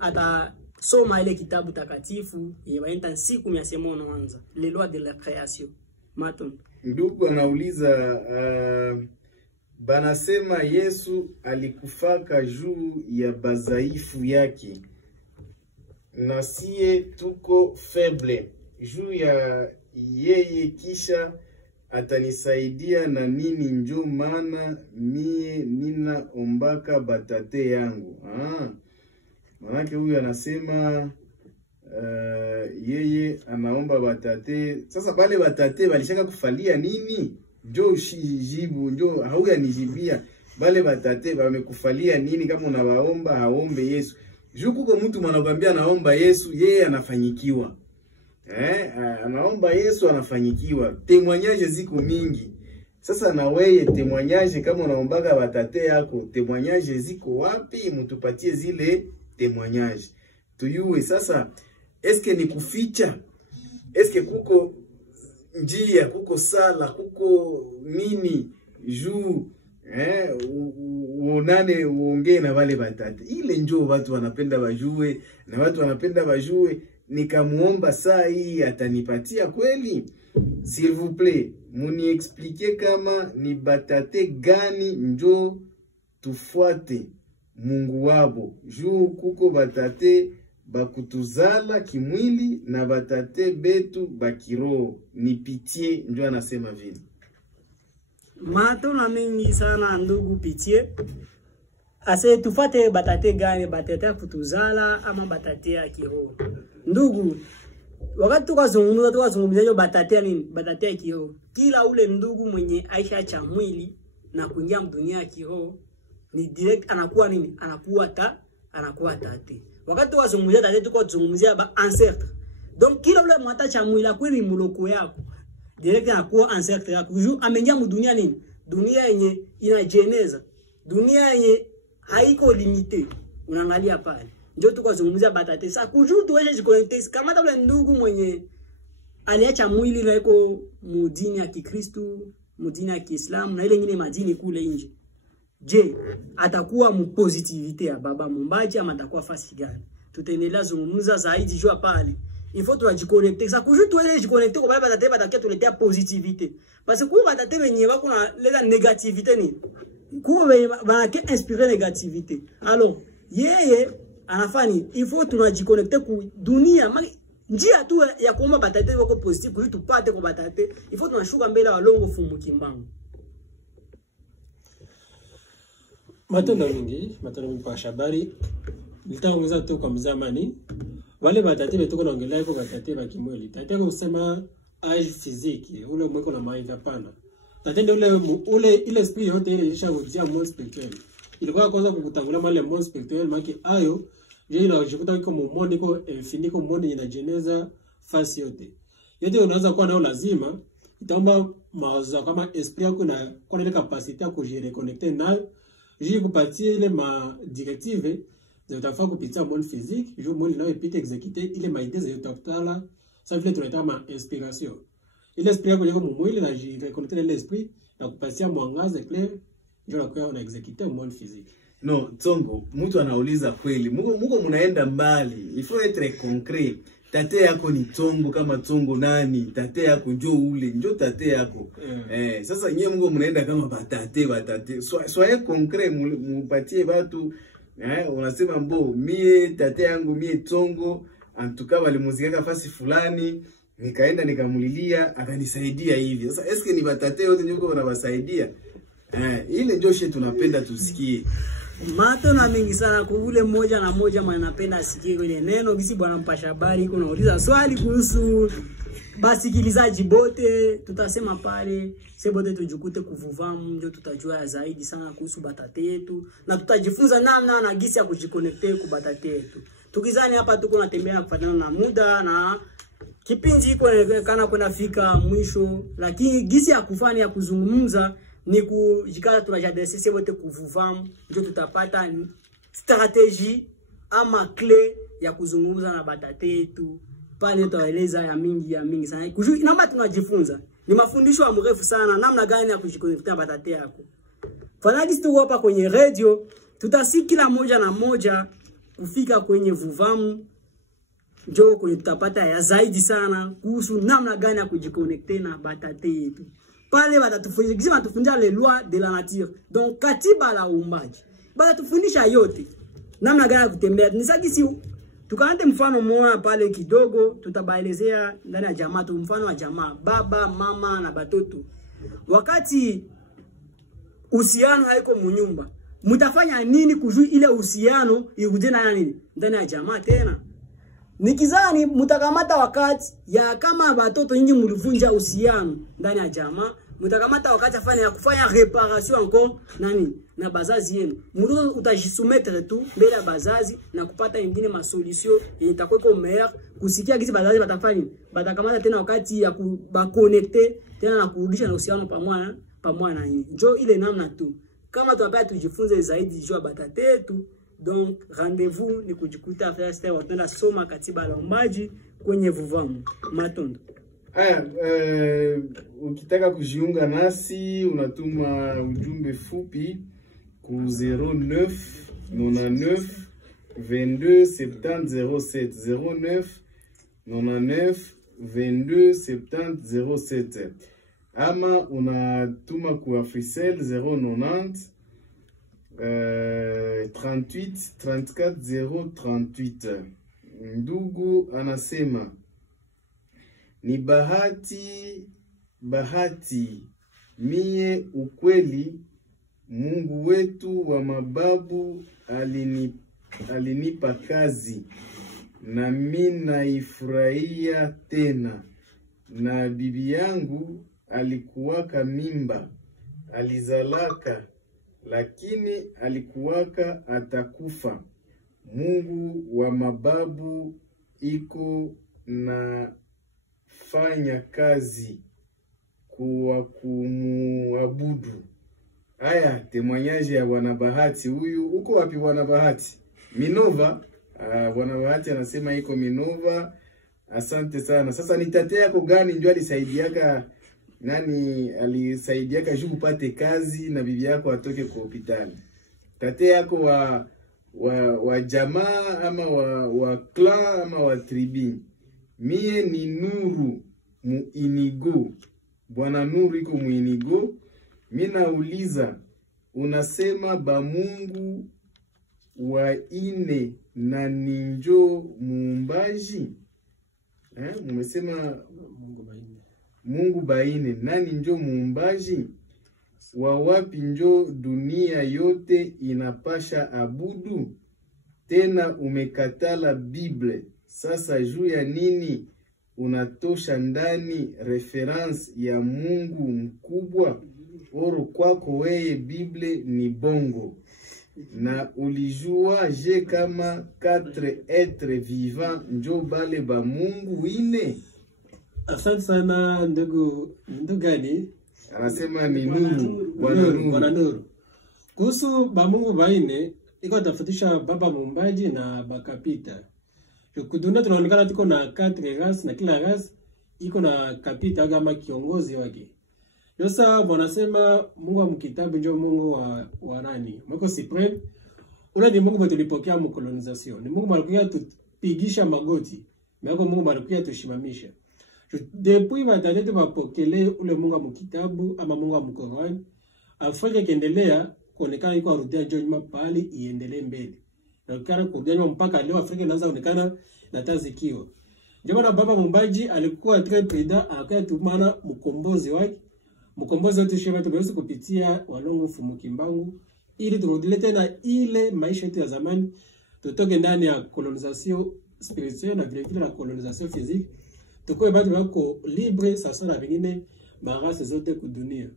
atasoma ile kitabu takatifu yewaita siku ya semono anza, les lois de la création. Maton Ndugu anauliza banasema Yesu alikufaka juu ya bazaifu yake, na siye tuko feble juu ya yeye, kisha atanisaidia na nini? Njo maana mie nina ombaka batate yangu. Manake huyu anasema yeye anaomba batate. Sasa bale batate balishaka kufalia nini? Njo jibu, njo hauya nijibia. Bale batate wamekufalia nini kama unawaomba haombe Yesu? Juu kuko mtu mwanakwambia anaomba Yesu, yeye anafanyikiwa. Anaomba Yesu anafanyikiwa. Témoignage ziko mingi. Sasa na wewe témoignage kama unaombaga batate yako, témoignage ziko wapi? Mtupatie zile témoignage. Tuyue sasa, eske ni kuficha? Eske kuko njia, kuko sala, kuko nini juu uonane uongee na wale batate? Ile njoo watu wanapenda wajue, na watu wanapenda wajue nikamuomba saa hii atanipatia kweli? S'il vous plaît, muni explique kama ni batate gani njoo tufuate Mungu wabo. Juu kuko batate bakutuzala kimwili na batate betu bakiroho. Ni pitié njoo anasema vile. Mato na mingi sana ndugu pitié. Ase tufate batate gani? Batate ya kutuzala ama batate ya kiroho? Ndugu, wakati tukazungumza hiyo batate ya nini? Batate ya kiroho. Kila ule ndugu mwenye aisha cha mwili na kuingia dunia ya kiroho ni direct anakuwa nini? Anakuwa tate. Wakati tukazungumzia tate tukazungumzia ba ancêtre. Donc kila ule mwata cha mwili kweli muloko yako direct anakuwa ancêtre yako. Juu ameingia dunia nini? Dunia yenye inajeneza. Dunia yenye haiko limite. Unaangalia pale. Ndio tukazungumzia batate. Sasa kujua tuweze jiconnecte kama tabla ndugu mwenye aliacha mwili na iko mudini ya Kikristo, mudini ya Kiislamu na ile nyingine madini kule nje. Je, atakuwa mpositivite ya baba Muumbaji ama atakuwa fasi gani? Tutaendelea zungumza zaidi jua pale. Il faut tujiconnecte. Sasa kujua tuweze jiconnecte kwa batate batakia tuletea positivite. Parce que kwa batate wenye wako na leza negativite ni kwa banake inspirer négativité. Alors, yeye anafani, il faut tunajiconnecter ku dunia. Njia tu ya kuomba batate wako positive kuju tupate kwa batate. Il faut tunashuka mbele walongo fumu kimbangu. Matendo mingi kwa shabari. Nitaongeza tu kwa mzamani. Wale batate betuko naongelea kwa batate ba kimwili. Tataka kusema age physique, ule mweko na maisha pana. Tatende ule ile esprit yote ile ilishavutia monde spirituel. Ilikuwa kwanza kukutangulia mali monde spirituel maki ayo je inajikuta iko monde iko infini ko monde inajeneza fasi yote. Yote unaanza kuwa nayo lazima itaomba mawazo kama esprit yako na kwa ile capacité ya kujireconnecter nayo. Je kupatie ile ma directive utafaa kupitia monde physique, je monde nayo ipite exécuter ile ma idées utaptala. Ça vile tunaita ma inspiration. Ile esprit yako yako mwili na jireconnecter na l'esprit na kupatia mwangaza clair ndio unakuwa una exécuter monde physique. No, Tsongo, mtu anauliza kweli. Muko mnaenda mbali. Il faut être concret. Tate yako ni Tsongo kama Tsongo nani? Tate yako njoo ule, njoo tate yako. Sasa nyewe muko mnaenda kama batate. Soyez concret, mupatie watu unasema mbo mie tate yangu mie Tsongo antuka walimuzika fasi fulani. Nikaenda nikamulilia akanisaidia hivi. Sasa eske ni batate wote ndio wanawasaidia? Ile ndio shetu tunapenda tusikie. Mato na mingi sana kule mmoja na mmoja mwana napenda asikie ile neno bisi bwana mpasha habari iko nauliza swali kuhusu basikilizaji bote, tutasema pale sisi bote tujikute kuvuvamu ndio tutajua zaidi sana kuhusu batate yetu na tutajifunza namna na gisi ya kujiconnecter ku batate yetu. Tukizani hapa tuko natembea kufuatana na muda na kipindi iko inaonekana kwenda fika mwisho, lakini gisi ya kufanya ya kuzungumza ni kujikaza tunajadili sisi wote kuvuvamu, ndio tutapata strategie ama clé ya kuzungumza na batate yetu. Pale tutaeleza ya mingi sana. Naomba tunajifunza. Ni mafundisho ya mrefu sana namna gani ya kujikonektea batate yako. Fanagisi tu hapa kwenye radio, tutasi kila moja na moja kufika kwenye vuvamu. Njoo kwenye tutapata ya zaidi sana kuhusu namna gani ya kujikonektea na batate yetu. Pale watatufundisha, kisi watufundisha les lois de la nature. Donc katiba la uumbaji. Watatufundisha yote. Namna gani ya kutembea. Nisakisi tukaante mfano mmoja pale kidogo, tutabaelezea ndani ya jamaa tu, mfano wa jamaa, baba, mama na batoto. Wakati uhusiano haiko munyumba, mtafanya nini kujui ile uhusiano irudie na nini ndani ya jamaa tena? Nikizani mtakamata wakati ya kama batoto nyinyi mlivunja uhusiano ndani ya jamaa, mtakamata wakati ya kufanya reparation encore nani na bazazi yenu. Mtoto utajisumetre tu mbele ya bazazi na kupata ingine masolution yenye itakuwa meilleur, kusikia kisi bazazi batafanya batakamata tena wakati ya kubakonekte tena na kurudisha na uhusiano pamoja na yeye. Njoo ile namna tu. Kama tunapata tujifunze zaidi juu ya batate yetu, donc rendez-vous ni kujikuta frère Esther watenda soma katiba la uumbaji kwenye vuvamu Matondo. Ukitaka kujiunga nasi unatuma ujumbe fupi ku 09 99 22 70 07 09 99 22 70 07, ama unatuma ku Africell 090 38 34 038. Ndugu anasema ni bahati mie ukweli Mungu wetu wa mababu alinipa kazi na mimi naifurahia tena, na bibi yangu alikuwaka mimba alizalaka, lakini alikuwaka atakufa. Mungu wa mababu iko na fanya kazi kwa kumuabudu. Haya, témoignage ya Bwana Bahati. Huyu uko wapi Bwana Bahati? Minova. Bwana Bahati anasema iko Minova. Asante sana. Sasa ni tate yako gani ndio alisaidiaka nani alisaidiaka juu upate kazi na bibi yako atoke kwa hospitali? Tate yako wa jamaa ama wa clan ama wa tribi? Mie ni Nuru Muinigo. Bwana Nuru iko Muinigo. Mina uliza, unasema ba Mungu wa ine na ninjo muumbaji? Mumesema Mungu baine nani njo muumbaji? Wa wapi njo dunia yote inapasha abudu? Tena umekatala Bible. Sasa juu ya nini unatosha ndani reference ya Mungu mkubwa? Oro kwako weye Bible ni bongo. Na ulijua je kama 4 etre vivant njo bale ba Mungu ine? Asante sana ndugu gani? Anasema ni Nuru, Bwana Nuru. Kuhusu ba Mungu baine, iko tafutisha baba muumbaji na bakapita. Kuduna tunaonekana tuko na 4 race na kila race iko na kapita kama kiongozi wake. Yosa wanasema Mungu wa mkitabu ndio Mungu wa nani? Mungu supreme. Ule ni Mungu tulipokea mkolonization. Ni Mungu alikuja tupigisha magoti. Mungu alikuja tushimamisha. Depuis batalete bapokele ule Mungu wa mkitabu ama Mungu wa mkorani, Afrika kiendelea kuonekana iko arudia ndio nyuma pali iendelee mbele. Na kana kurudia mpaka leo Afrika inaanza kuonekana na tazikio. Ndio na baba mumbaji alikuwa très prudent akatumana mkombozi wake. Mkombozi wetu shema tumeweza kupitia walongo Fumukimbangu ili turudile tena ile maisha yetu ya zamani, tutoke ndani ya colonisation spirituelle na vile vile la colonisation physique. Tukoe bado wako libre sasa na vingine marasi zote kudunia.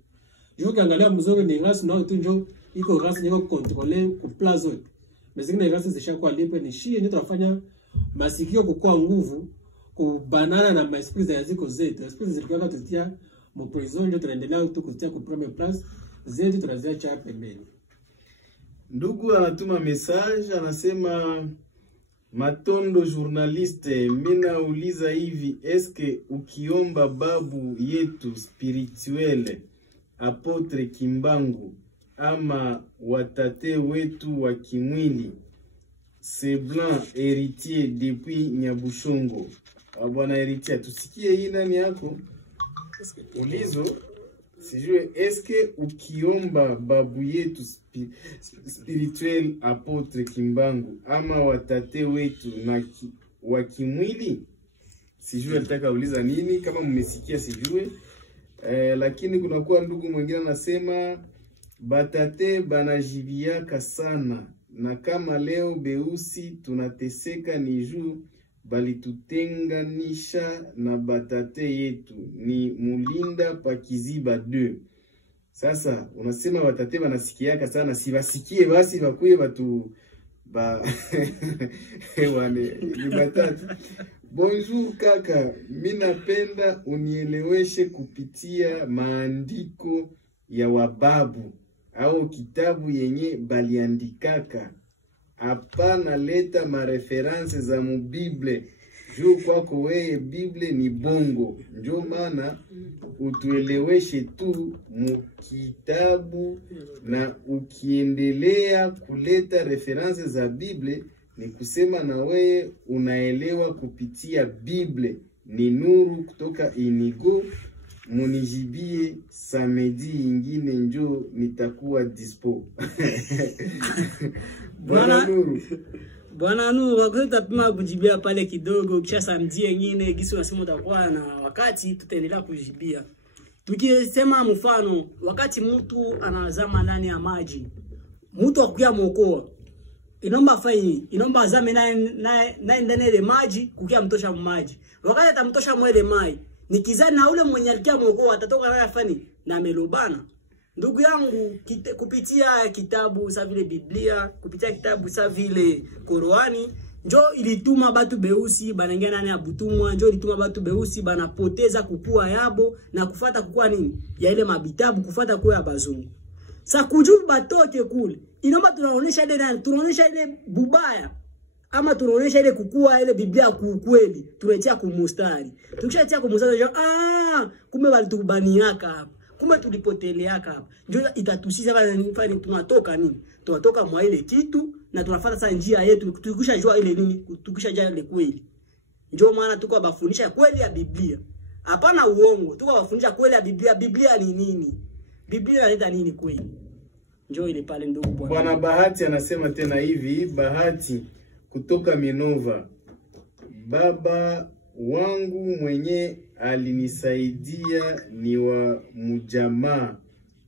Juu kiangalia mzuri ni race na tu ndio iko race niko contrôler ku place zote. Mais zingine race zishakuwa libre ni shie ndio tunafanya masikio kukua nguvu kubanana na maesprit za ziko zetu. Esprit zilikuwa tutia mu prison ndio tunaendelea tu kutia ku premier place zetu tunaziacha pembeni. Ndugu anatuma message anasema Matondo journaliste, mina uliza hivi, eske ukiomba babu yetu spirituele Apotre Kimbangu ama watate wetu wa kimwili Seblanc héritier depuis Nyabushongo, bwana héritier, tusikie hii nani yako ulizo. Sijue eske ukiomba babu yetu spirituel Apotre Kimbangu ama watate wetu na wa kimwili, sijue nataka uliza nini, kama mmesikia sijue. Lakini kuna kuwa ndugu mwingine anasema batate banajibiaka sana, na kama leo beusi tunateseka ni juu balitutenganisha na batate yetu ni Mulinda Pakiziba 2. Sasa unasema batate banasikiaka sana, si basikie basi bakuye batu wane ni batatu. Bonjour kaka, minapenda unieleweshe kupitia maandiko ya wababu au kitabu yenye baliandikaka. Hapana leta mareferanse za mubible. Juu kwako weye Bible ni bongo. Njo maana utueleweshe tu mukitabu, na ukiendelea kuleta referanse za Bible ni kusema na weye unaelewa kupitia Bible. Ni nuru kutoka Inigo. Munijibie samedi ingine njo nitakuwa dispo. Bwana Nuru. Bwana Nuru, wakuleta pima kujibia pale kidogo, kisha samedi ingine gisi unasema utakuwa na wakati tutaendelea kujibia. Tukisema mfano, wakati mtu anazama ndani ya maji, mtu akuya mwokoa, inomba faini, inomba azame nae ndani ile maji kukia mtosha maji. Wakati atamtosha mwele maji, nikizani na ule mwenye alikia mwokoa atatoka naye afani na melubana. Ndugu yangu, kupitia kitabu sa vile Biblia, kupitia kitabu sa vile Qur'ani, njo ilituma batu beusi banangia nani ya butumwa, njo ilituma batu beusi banapoteza kukua yabo na kufata kukua nini ya ile mabitabu, kufata kuwa ya bazungu. Sa kujubu batoke kule, inomba tunaonesha ile nani, tunaonesha ile bubaya ama tunaonesha ile kukua ile Biblia kukweli, tunatia kumustari. Tukishatia kumustari njo kumbe walitubaniaka hapa. Kumbe tulipoteleaka hapa. Ndio itatusisha bali tunatoka nini? Tunatoka mwa ile kitu na tunafuata sasa njia yetu, tukishajua ile nini, tukishajua ile kweli. Ndio maana tuko bafundisha kweli ya Biblia. Hapana uongo. Tuko bafundisha kweli ya Biblia. Biblia ni nini? Biblia inaleta nini kweli? Ndio ile pale ndugu bwana. Bwana Bahati anasema tena hivi, Bahati kutoka Minova. Baba wangu mwenye alinisaidia ni wa mjamaa,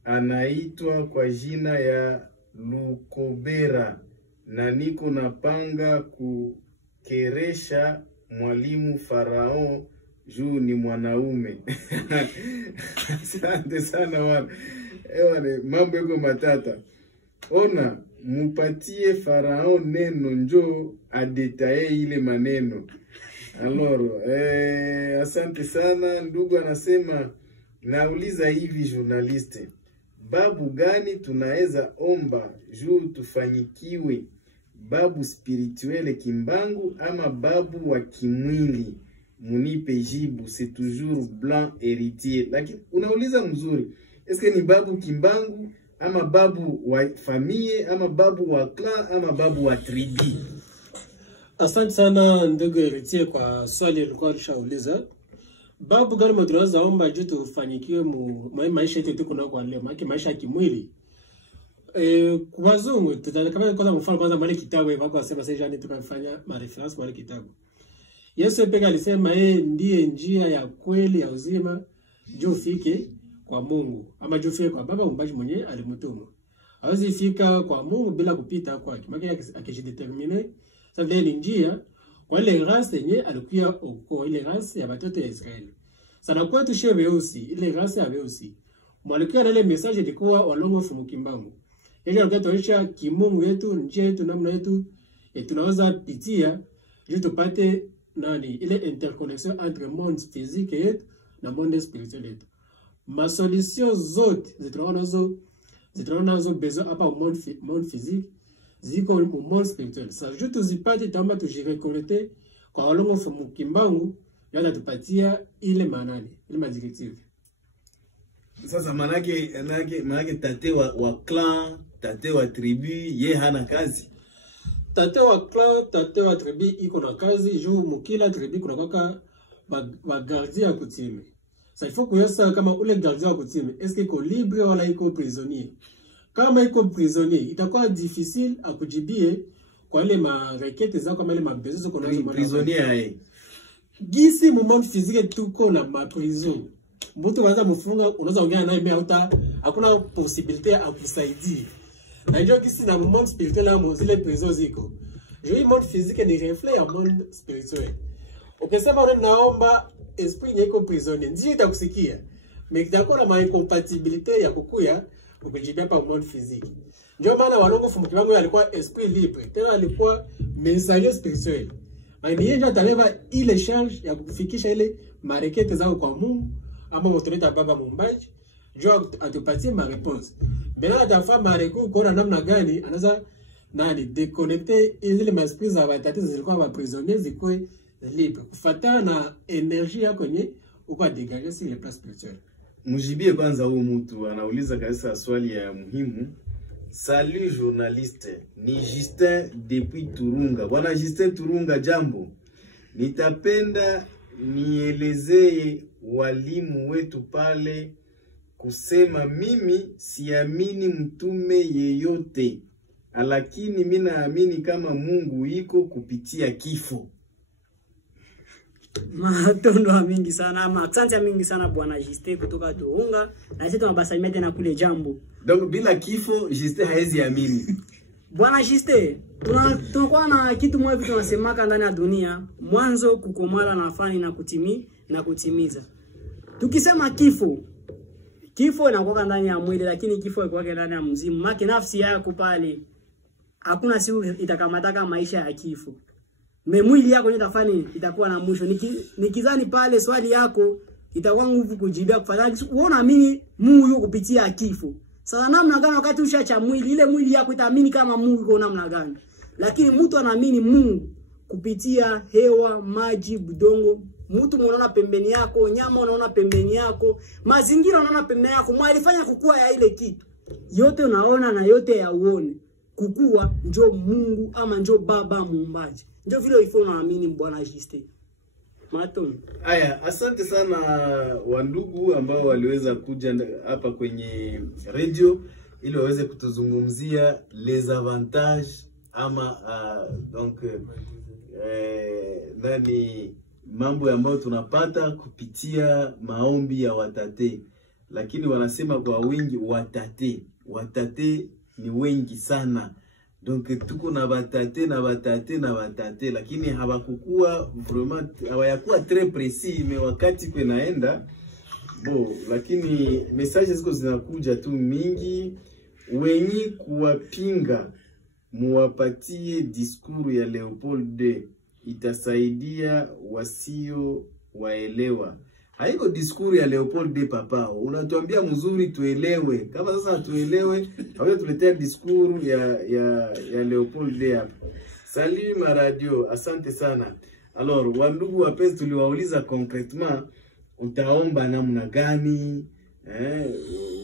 anaitwa kwa jina ya Lukobera, na niko napanga kukeresha mwalimu Farao juu ni mwanaume. Asante sana wana. Ewane, mambo yako matata. Ona, mupatie Farao neno njo adetaye ile maneno. Alors, asante sana ndugu anasema, nauliza hivi journaliste, babu gani tunaeza omba juu tufanyikiwe, babu spirituele Kimbangu ama babu wa kimwili? Munipe jibu, c'est toujours Blanc héritier. Lakini unauliza mzuri, eske ni babu Kimbangu ama babu wa famille ama babu wa clan ama babu wa tribi? Asante sana ndugu héritier kwa swali nilikuwa nishauliza. Babu gani tunaweza omba juu tufanikiwe mu maisha yetu tuko nao kwa leo, maisha ya kimwili. Kwa wazungu kama kwanza mfano kwanza mali kitabu hivyo akasema sasa jana tukafanya ma reference mali kitabu. Yesu pekee alisema ndiye njia ya kweli ya uzima juu ufike kwa Mungu, ama juu ufike kwa Baba umbaji mwenye alimtuma. Hawezi fika kwa Mungu bila kupita kwake. Maana akijidetermine sasa vile ni njia kwa ile race yenye alikuwa kwa ile race ya watoto wa Israeli. Sana kwa tu shewe weusi, ile race ya weusi. Mwalikuwa na ile message ilikuwa walongo fumu Kimbangu. Ile alikuwa tuonyesha kimungu yetu, njia yetu, namna yetu tunaweza pitia ili tupate ile interconnexion entre monde physique yetu na monde spirituel yetu. Ma solution zote zitaona nazo besoin hapa monde physique ziko mu monde spirituel. Sasa juu tuzipate tamba tujirecollecte kwa walongo fumu kimbangu yana tupatia ile manani ile madirective. Sasa manake tate wa clan, tate wa tribu ye hana kazi. Tate wa clan, tate wa tribu iko na kazi juu mukila tribu kuna kaka ba gardien ya kutime. Sasa il faut kuyasa kama ule gardien wa kutime est-ce iko libre wala iko prisonnier. Kama iko prisonnier itakuwa difficile akujibie kwa ile ma requête zako kama ile mabezo zako nazo prisonnier hai. Gisi mu monde physique tuko na ma prison. Mtu waza mfunga unaweza ongea naye mbele hata hakuna possibility ya kusaidia. Na hiyo gisi na monde spirituel na zile prison ziko. Je monde physique ni reflet ya monde spirituel. Ukisema wewe naomba esprit yako prisonnier ndio itakusikia. Mais kitakuwa na incompatibilité ya kukuya ukijibia pa monde physique. Ndio maana walongo fumuki wangu alikuwa esprit libre. Tena alikuwa messager spirituel. Na yeye ndio ataleva ile charge ya kufikisha ile marekete zao kwa Mungu ama motoleta baba mumbaji ndio atupatie ma réponse. Bena atafa mareku kwa namna gani anaweza déconnecter ile maesprit za watatizo zilikuwa ba prisonniers zikuwe libre kufuatana na energie yako yenye uko dégager sur les places spirituelles. Mujibie kwanza huyu mtu anauliza kabisa swali ya muhimu. Salut journaliste, ni Justin depuis Turunga. Bwana Justin Turunga, jambo. Nitapenda nielezee walimu wetu pale kusema mimi siamini mtume yeyote, lakini mimi naamini kama Mungu iko kupitia kifo. Matondo mingi sana ama asante mingi sana bwana Justin kutoka Turunga, na sisi tunabasalimia tena kule jambo. Donc bila kifo Justin haezi amini. Bwana Justin, tunakuwa na kitu moja vitu tunasemaka ndani ya dunia, mwanzo kukomala na fani na kutimiza. Tukisema kifo inakuwa ndani ya mwili, lakini kifo iko ndani ya mzimu. Maki nafsi yako pale hakuna siku itakamataka maisha ya kifo. Mwili yako nitafani itakuwa na mwisho. Nikizani pale swali yako itakuwa nguvu kujibia kufanya. Unaona mimi Mungu yuko kupitia kifo. Sasa namna gani wakati ushacha mwili ile mwili yako itaamini kama Mungu yuko namna gani? Lakini mtu anaamini Mungu kupitia hewa, maji, budongo. Mtu unaona pembeni yako, nyama unaona pembeni yako, mazingira unaona pembeni yako, mwalifanya kukua ya ile kitu. Yote unaona na yote ya uone. Kukua njo Mungu ama njo Baba muumbaji. Ndio vile ifo naamini Bwana Justin. Maton. Aya, asante sana wandugu ambao waliweza kuja hapa kwenye radio ili waweze kutuzungumzia les avantages ama donc nani mambo ambayo tunapata kupitia maombi ya watate. Lakini wanasema kwa wingi watate ni wengi sana. Donc tuko na batate lakini hawakukua vraiment hawayakuwa très précis mais wakati kwenaenda lakini messages ziko zinakuja tu mingi. Wenye kuwapinga muwapatie discours ya Leopold II itasaidia wasio waelewa. Haiko discours ya Leopold II papa. Unatuambia mzuri tuelewe. Kama sasa tuelewe, hapo tuletea discours ya Leopold II hapa. Salut ma radio, asante sana. Alors, wandugu wapenzi tuliwauliza concrètement utaomba namna gani?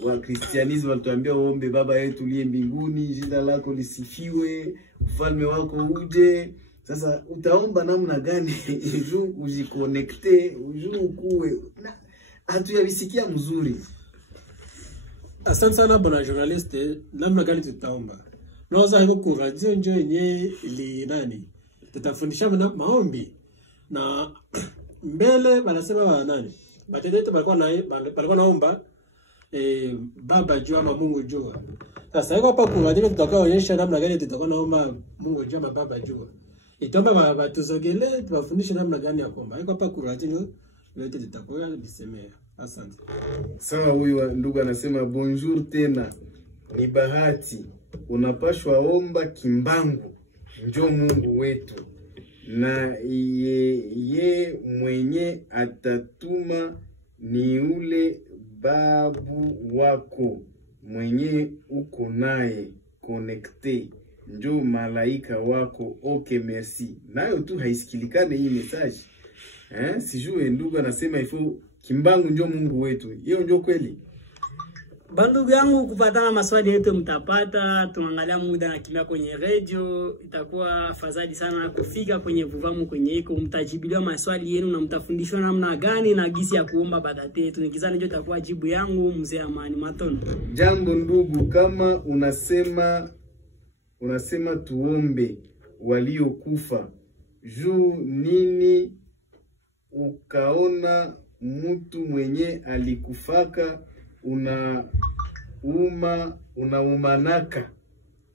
Wa Kristianismo walituambia uombe Baba yetu uliye mbinguni, jina lako lisifiwe, ufalme wako uje. Sasa utaomba namna gani ili ujiconnecte, ukue? Hatuyabisikia mzuri. Asante sana bwana journaliste, namna gani tutaomba? Naweza hiko ku radio njo yenye ili nani? Tutafundisha maombi. Na mbele wanasema nani? Batete balikuwa naomba Baba jua ama Mungu jua. Sasa hiko hapa ku radio tutakaoonyesha namna gani tutakuwa naomba Mungu jua ama Baba jua. Itomba batuzogele tubafundishe namna gani ya kuomba. Hiko hapa ku radio yote tutakuwa bisemea. Asante. Sawa, huyu ndugu anasema bonjour tena. Ni bahati unapashwa omba kimbangu njo Mungu wetu. na ye mwenye atatuma ni ule babu wako mwenye uko naye connecte, njo malaika wako. Okay, merci. Nayo tu haisikilikane hii message. Sijue ndugu anasema ifo Kimbangu njo Mungu wetu. Hiyo njo kweli? Bandugu yangu, kupatana maswali yetu mtapata. Tunaangalia muda na kimia kwenye radio. Itakuwa fadhali sana kufika kwenye vuvamu kwenye iko. Mtajibiwa maswali yenu na mtafundishwa namna gani na gisi ya kuomba batate yetu. Nikizani njo itakuwa jibu yangu, mzee Amani Matondo. Jambo ndugu, kama unasema tuombe waliokufa, juu nini ukaona mtu mwenye alikufaka unaumanaka?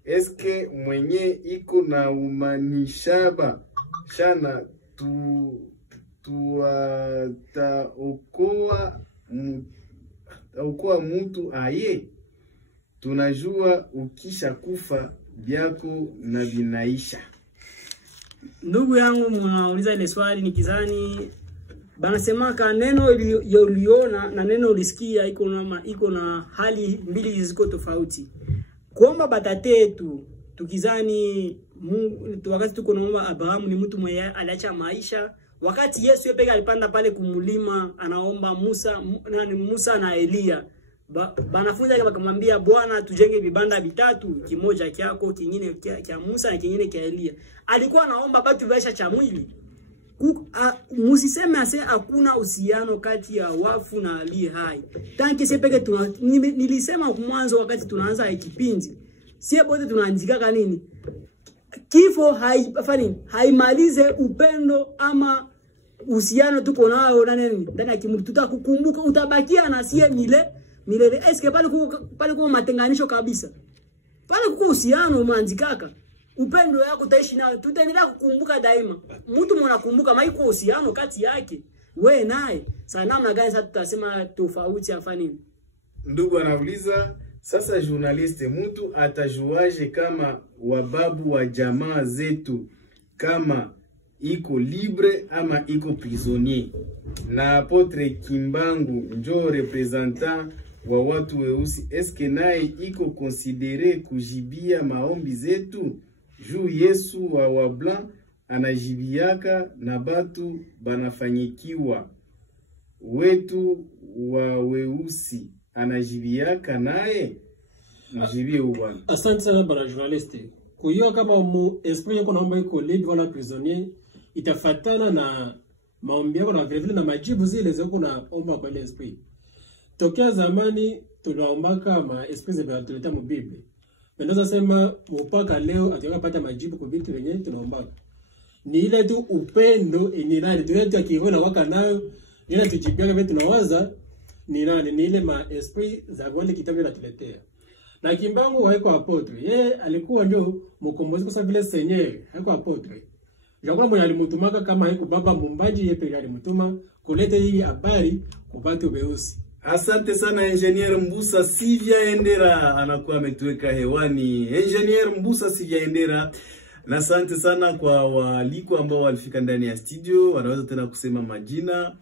Eske mwenye iko na umanishaba shana taokoa mtu aye? Tunajua ukisha kufa byako na vinaisha. Ndugu yangu, mnauliza ile swali nikizani banasemaka neno uliona na neno ulisikia iko na hali mbili ziko tofauti. Kuomba batate yetu tukizani Mungu, wakati tuko naomba Abrahamu ni mtu mwenye aliacha maisha. Wakati Yesu yeye peke alipanda pale kumulima anaomba Musa na Elia. Banafunza wakamwambia Bwana, tujenge vibanda vitatu, kimoja kyako, kingine kia Musa na kingine kia Elia. Alikuwa anaomba batu vaisha cha mwili. Musiseme ase hakuna uhusiano kati ya wafu na aliye hai. Tanki sepeke nilisema mwanzo wakati tunaanza kipindi. Sie bote tunaandika nini? Kifo haimalize upendo ama uhusiano tuko nao na nini? Ndani ya kimtu tutakukumbuka, utabakia na sie milele. Eske pale kwa matenganisho kabisa. Pale kwa uhusiano umeandikaka. Upendo yako utaishi nao, tutaendelea kukumbuka daima. Mtu mnakumbuka maiko uhusiano kati yake wewe naye. Sana namna gani sasa tutasema tofauti afani? Ndugu anauliza sasa, journaliste, mtu atajuaje kama wababu wa jamaa zetu kama iko libre ama iko prisonnier? Na Apotre Kimbangu njo representant wa watu weusi, eske naye iko considere kujibia maombi zetu? Juu Yesu wa wablanc anajibiaka na batu banafanyikiwa, wetu wa weusi anajibiaka naye? Mjibie bwana. Asante sana bwana journaliste. Kuyo kama mu esprit yako naomba iko libre wala prisonnier, itafatana na maombi yako na vile na majibu zile zako na omba kwa ile esprit. Tokea zamani tunaombaka ma esprit za tuleta mu Biblia. Mendoza sema mpaka leo atiwaka pata majibu kwa vitu wenyewe tunaombaka. Ni ile tu upendo ni nani tunayetu akiona waka nayo, ni ile tujibiaka vitu tunawaza ni nani, ni ile ma esprit za wale kitabu natuletea. Na Kimbangu haiko apotre. Yeye alikuwa ndio mkombozi kwa sababu vile Seigneur haiko apotre. Jakuna mwenye alimutumaka kama haiko baba mumbaji, yeye pekee alimutuma kuleta hii habari kwa watu weusi. Asante sana Engineer Mbusa Sivya Endera, anakuwa ametuweka hewani. Engineer Mbusa Sivya Endera, na asante sana kwa waliko ambao walifika ndani ya studio. Wanaweza tena kusema majina.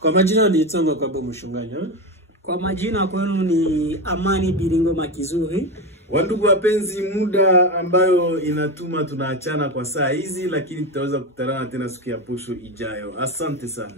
Kwa majina ni Tsonga kwa Bomu Shunganya. Kwa majina kwenu ni Amani Biringo Makizuri. Wandugu wapenzi, muda ambayo inatuma tunaachana kwa saa hizi, lakini tutaweza kukutana tena siku ya posho ijayo. Asante sana.